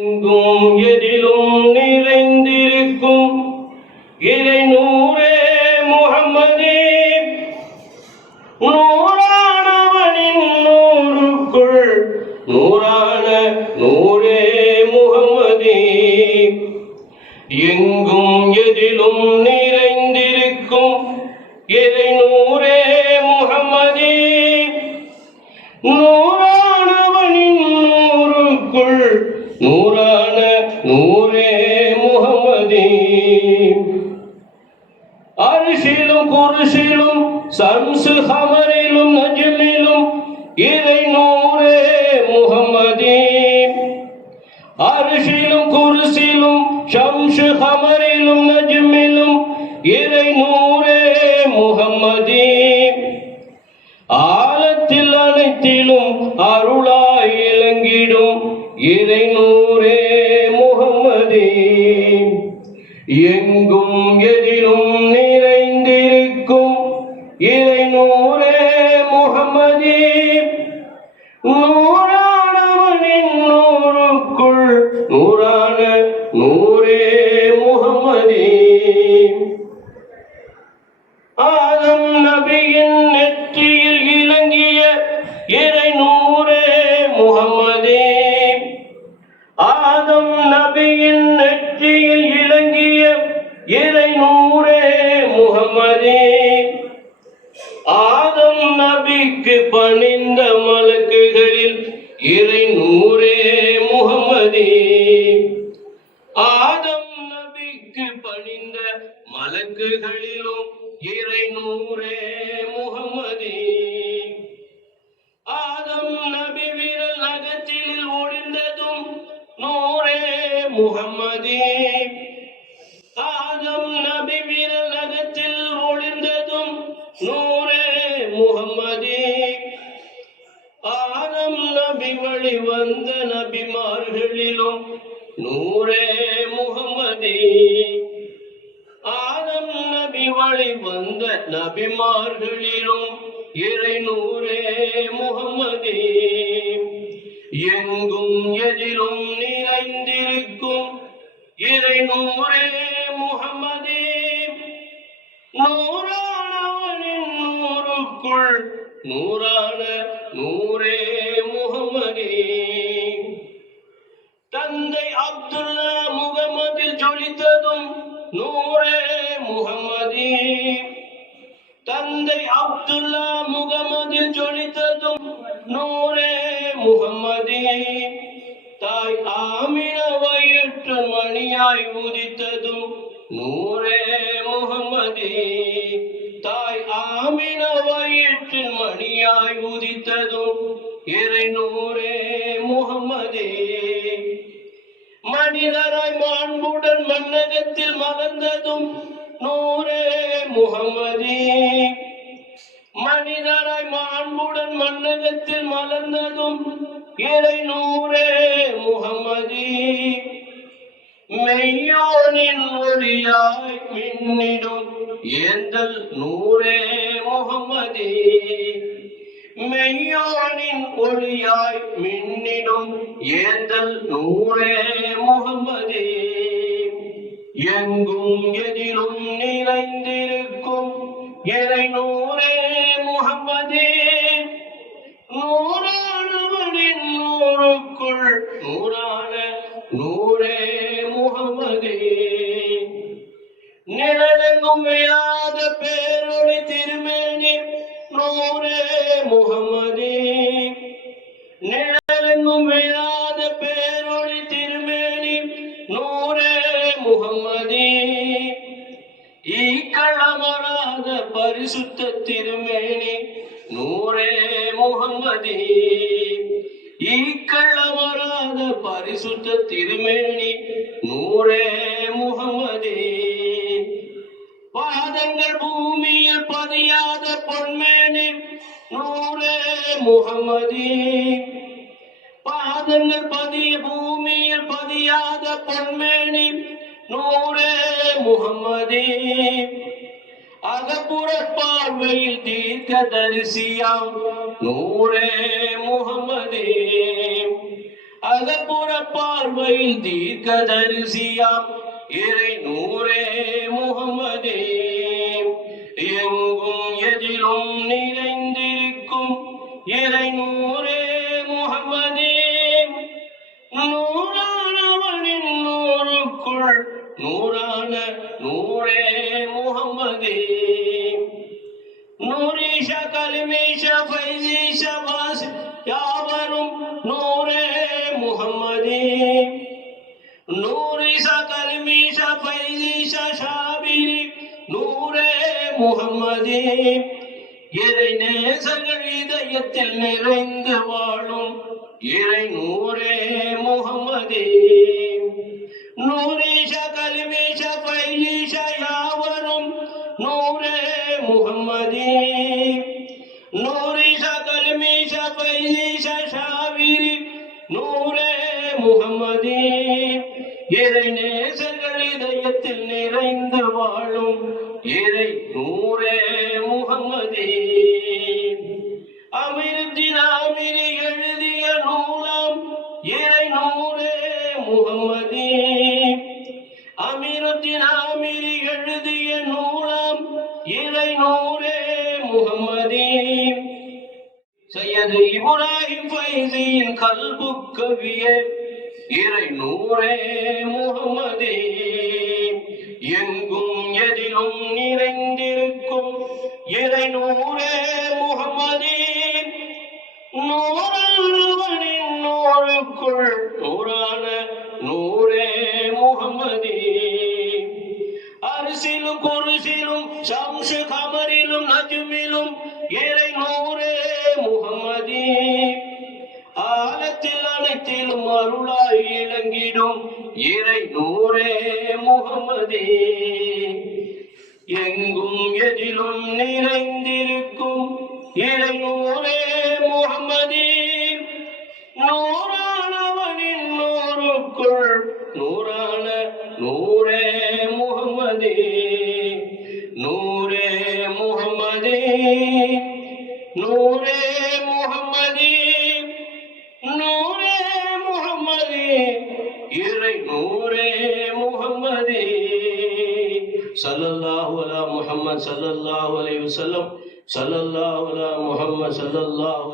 எங்கும் எதிலும் நிறைந்திருக்கும் இறை நூறே முஹம்மதே, நூறானவனின் நூறுக்குள் நூறான நூறே முஹம்மதே. எங்கும் எதிலும் நிறைந்திருக்கும் இறை நூறே முஹம்மதே, நூறானவனின் நூறுக்குள் நூறான நூறே முஹம்மதே. அரிசிலும் குருசிலும் சம்சு ஹமரிலும் நஜ்மிலும் இறை நூறே முஹம்மதே. அரிசிலும் குருசிலும் ஷம்சு ஹமரிலும் நஜ்மிலும் இறை நூறே முஹம்மதே. ஆழத்தில் அனைத்திலும் அருளாய் இலங்கிடும் இறை நூறே முஹம்மதே. எங்கும் எதிலும் நிறைந்திருக்கும் இறை நூறே முஹம்மதே, நூறானவனின் நூறுக்குள் நூறான நூறே முஹம்மதே. ஆதம் நபியின் நெற்றியில் இலங்கிய இறை நூறே முஹம்மதே. ஆதம் நபியின் நெற்றியில் இலங்கிய இறை நூறே முஹம்மதே. ஆதம் நபிக்கு பணிந்த மலக்குகளில் இறை நூறே முஹம்மதே. ஆதம் நபிக்கு பணிந்த மலக்குகளிலும் இறை நூறே முஹம்மதே. ஆதம் நபி விரல் நகத்தில் ஒளிந்ததும் நூறே முஹம்மதே. ஆதம் நபி விரல் நகத்தில் ஒளிந்ததும் நூறே முஹம்மதே. ஆதம் நபி வழி வந்த நபிமார்களிலும் நூறே முஹம்மதே. ஆதம் நபி வழி வந்த நபிமார்களிலும் இறை நூறே முஹம்மதே. எங்கும் எதிலும் நிறைந்திருக்கும் இறை நூறே முஹம்மதே, நூறானவனின் நூறுக்குள் நூறான நூறே முஹம்மதே. தந்தை அப்துல்லா முகமதில் ஜொலித்ததும் நூறே முஹம்மதே. தந்தை அப்துல்லா முகமதில் ஜொலித்ததும் நூறே முஹம்மதே. தாய் ஆமினா வயிற்று மணியாய் உதித்ததும் நூறே முஹம்மதே. தாய் ஆமினா வயிற்று மணியாய் உதித்ததும் இறை நூறே முஹம்மதே. மனிதராய் மாண்புடன் மன்னகத்தில் மலர்ந்ததும் நூறே முஹம்மதே. மனிதராய் மாண்புடன் மன்னகத்தில் மலர்ந்ததும் இறை நூறே முஹம்மதே. மெய்யோனின் ஒளியாய் மின்னிடும் ஏந்தல் நூறே முஹம்மதே. மெய்யோனின் ஒளியாய் மின்னிடும் ஏந்தல் நூறே முஹம்மதே. எங்கும் எதிலும் நிறைந்திருக்கும் இறை நூறே முஹம்மதே, நூறானவனின் நூறுக்குள் நூறான நூறே முஹம்மதே. நிழலெங்கும் விழாத பேரொளி திருமேனி நூறே முஹம்மதே. நிழலெங்கும் விழாத பேரொளி திருமேனி நூறே முஹம்மதே. ஈக்களமராத பரிசுத்த திருமேனி நூறே முஹம்மதே. ஈக்களமராத பரிசுத்த திருமேனி நூறே முஹம்மதே. பாதங்கள் பூமியில் பதியாத பொன்மேனி நூறே முஹம்மதே. பாதங்கள் பூமியில் பதியாத பொன்மேனி நூறே முஹம்மதே. அகப்புற பார்வையில் தீர்க்க தரிசியாம் நூறே முஹம்மதே. அகப்புற பார்வையில் தீர்க்கதரிசியாம் இறை நூரே முகமதே, எங்கும் எதிலும் நிறைந்திருக்கும் இறை நூரே முகமதே, நூறானவனின் நூறுக்குள் நூறான நூரே முகமதே, நூரீஷ கலிமீஷ ஃபைசீஷ வாஸ் யாவரும் நூரே முகமதே, நூரீஷ கலிமீஷ ஃபைசீஷ ஷாபிரி நூரே முகமதே, இறை நேசங்கள் இதயத்தில் நிறைந்து வாழும் இறை நூரே முகமதே, நூரீஷ கலிமீஷ ஃபைசீஷ யாவரும் நூரே முகமதே, நூரீஷ கலிமீஷ ஃபைசீஷ ஷாபிரி நூரே முகமதே, இறை நேசங்கள் இதயத்தில் நிறைந்து வாழும் இறை நூரே முகமதே, அமிர்தின் ஆமிரி எழுதிய நூலாம் இறை நூரே முகமதே, அமிர்தின் ஆமிரி எழுதிய நூலாம் இறை நூரே முகமதே, சையது இப்ராஹிம் ஃபைசியின் கல்பு கவியே இறை நூரே முகமதே, எங்கும் எதிலும் நிறைந்திருக்கும் இறை நூரே முகமதே, நூறானவனின் நூறுக்குள் நூறான நூரே முகமதே, அரிசிலும் குருசிலும் சம்சு கமரிலும் நஜ்மிலும் இறை நூரே முகமதே, ஆழத்தில் அனைத்திலும் அருளாய் இறங்கிடும் இறை நூரே முகமதே, எங்கும் எதிலும் நிறைந்திருக்கும் இறை நூரே முகமதே, நூறானவனின் நூறுக்குள் நூறான நூரே முகமதே, நூரே முகமதே, நூரே முகமதே, நூரே முகமதே, இறை நூரே முகமதே, ஸல்லல்லாஹு அலா முஹம்மத் ஸல்லல்லாஹு அலைஹி வஸல்லம், ஸல்லல்லாஹு அலா முஹம்மத் ஸல்லல்லாஹு